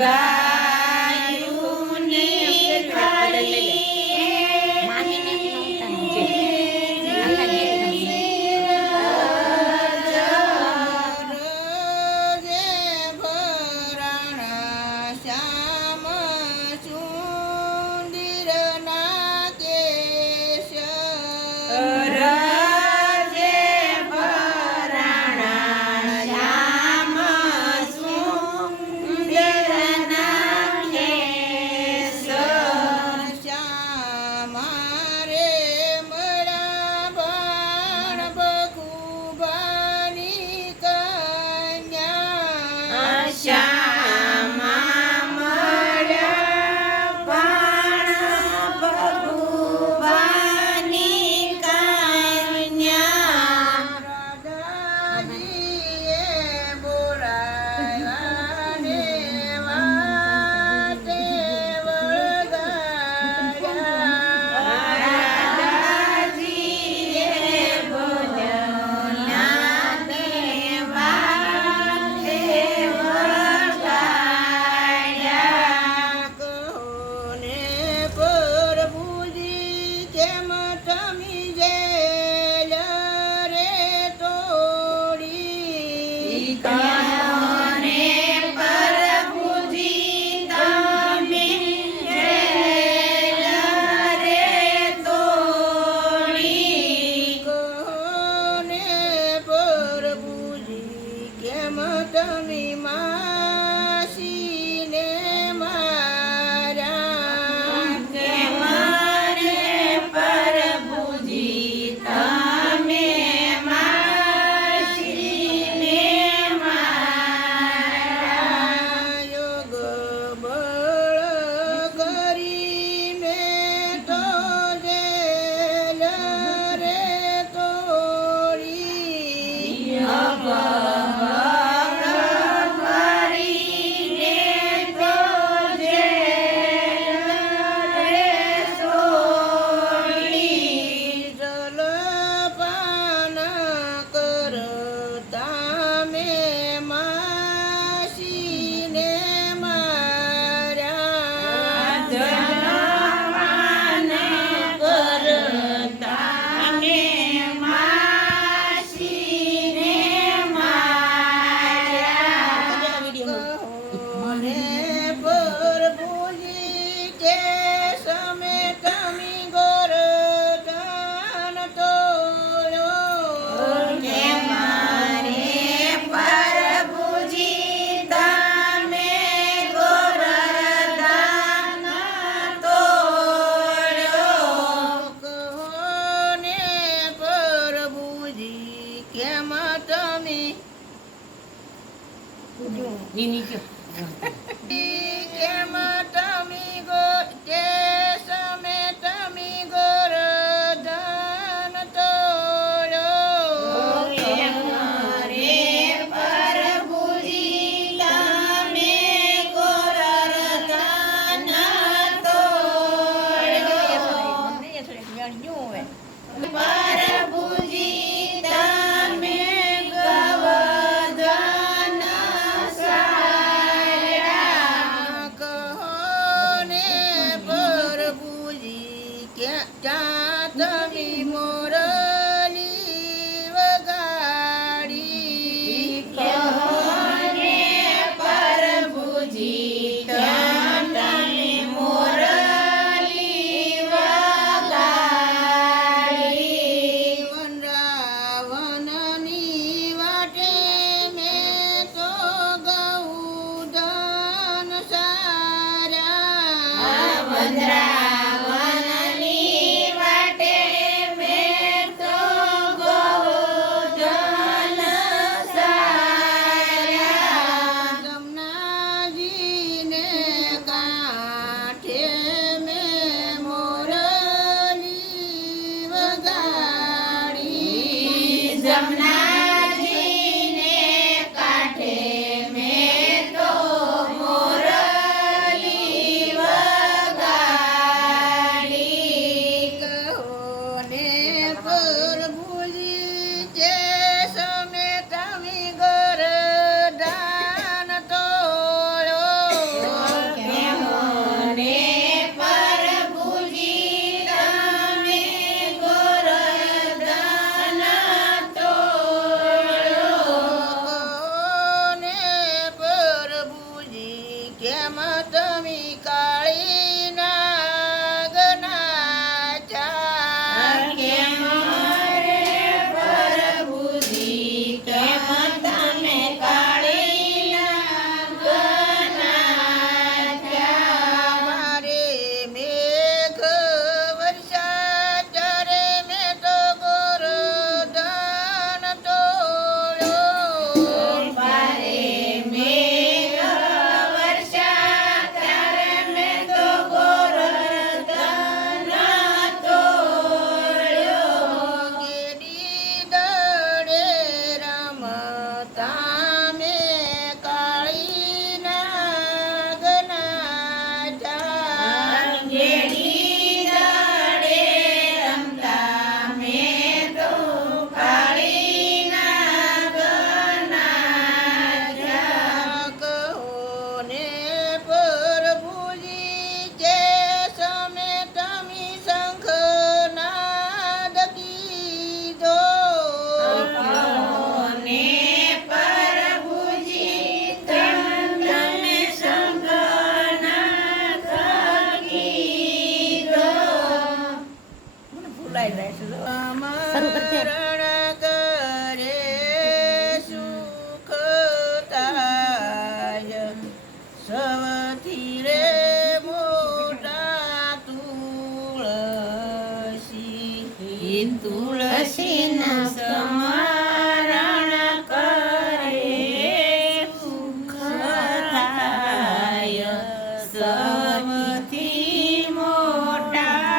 ગાયુંની ખાલી કેમ તમે કાળી નાગના ચા કેમ રે પ્રભુજી કેમ તમે કાળી નાગના ચા મારે મેઘ વર્ષા ચારે મેં તો ગોરધન તોડ્યો પારે મેઘ વર્ષા ત્યારે મેં તો ગોરધન તોડ્યો ગેડી દડે રમતા મેં કાળી નાગના ચા ગેડી દાડે રમતા મેં તો કાળી નાગના જા કહો ને પ્રભુજી જે સમે તમે શંખનાદ કીધો ને પ્રભુજી તમે સંગના કીધો ભૂલાઈ જાય છે સ્મરણ કરે સુખ થાય સૌથી રે મોટા તુલસી તુલસીના સ્મરણ કરે સુખ થાય સૌથી મોટા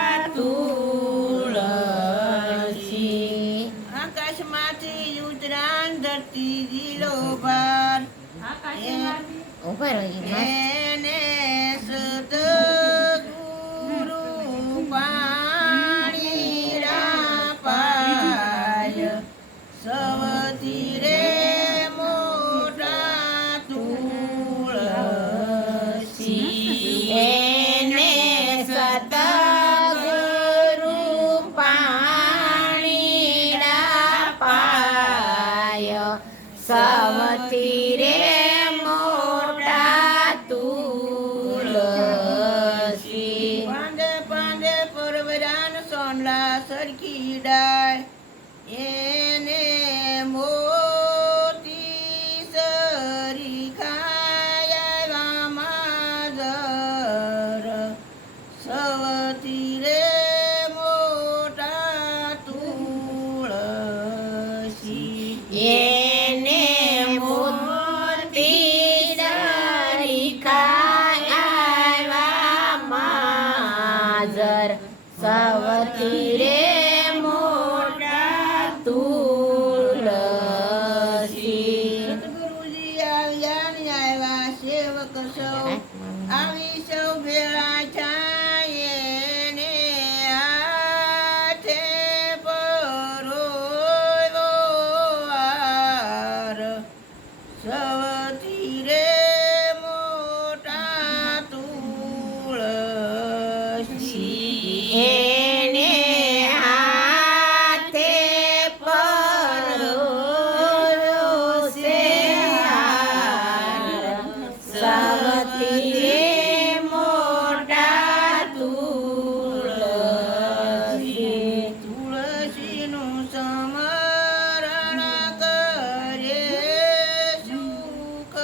તુલસી આકાશમાંથી ઉતરાણ ધરતી જીલો ભાર એને સદગુરુ પાણી પાય સૌથી રે મોટા તુલસી એને સતગુરુ પાણીડા પાય સૌથી રે મોટા તુલસી પાંદે પાંદે પરવરાન સોનલા સરખી ડાય એને મોતી સરી ખાયા જર સૌથી રે મોટા તુલસી એને મોતી ડાળી ખાયા માજર સૌથી રે મોટા તુલસી સદગુરુજી આવ્યા ને આવ્યા સેવક સૌ આવી સૌ ભેળા થાય ને હાથે પરોવ્યો હાર સૌથી રે મોટા તુલસી એને હાથે પરોસે હાર સૌથી રે મોટા તુલસી તુલસીનું સ્મરણ કરે સુખ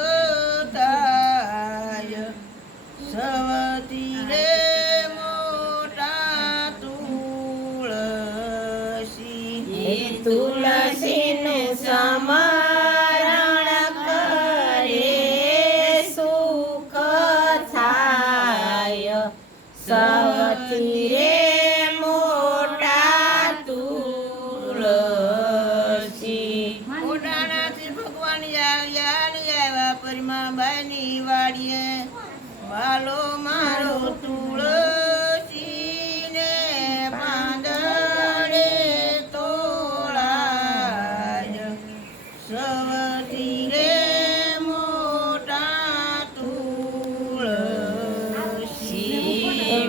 થાય સૌથી રે મોટા તુલસી તુલસીનું સ્મરણ કરે સુખ થાય સૌથી રે મોટા તુલસી મોટાનાથી ભગવાન આવ્યા પરિમાબાઈની વાડીએ વાલો મારો તુલસીને પાંદડે તોળાય સૌથી રે મોટા તુલસી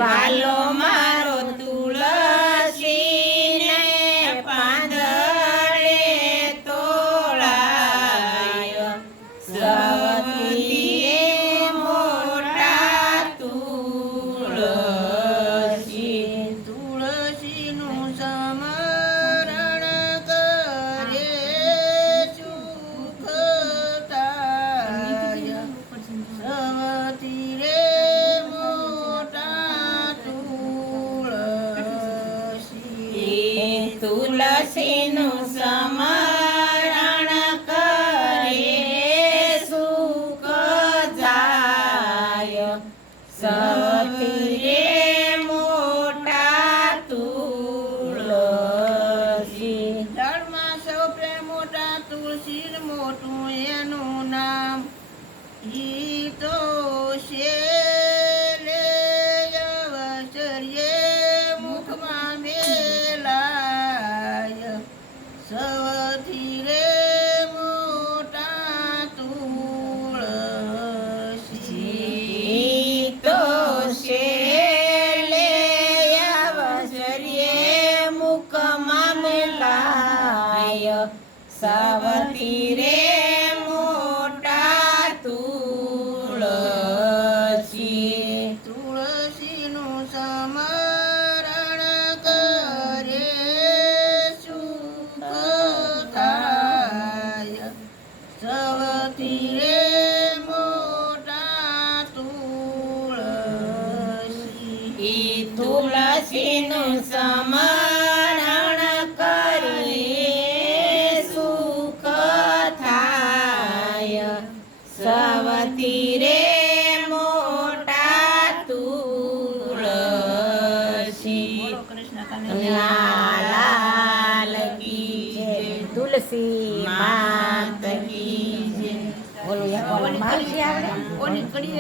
વાલો મારો તુલસીને પાંદડે તોળાય સૌથી મોટા તુલસીનું સ્મરણ કરે સુખ જાય સૌથી રે મોટા તુલસી જળમાં સૌ પ્રેમ મોટા તુલસી મોટું એનું નામ ઈ તો શેલે અવસર્યે મુખમાં મેલાય સૌથી રે મોટા તુલસી તો શેલે અવસર્યે મુખમાં મેલાય સૌથી રે મોટા તુલસી તુલસીનું સ્મરણ કરે સુખ થાય સૌથી રે મોટા તુલસી તુલસીનું સ્મરણ કરીએ સુખ થાય સૌથી રે મોટા તુલસી બોલો કૃષ્ણ કનૈયા લાલ કી જય તુલસી માત કી જય બોલો એક બોલો માલજી આવડે કોની કડી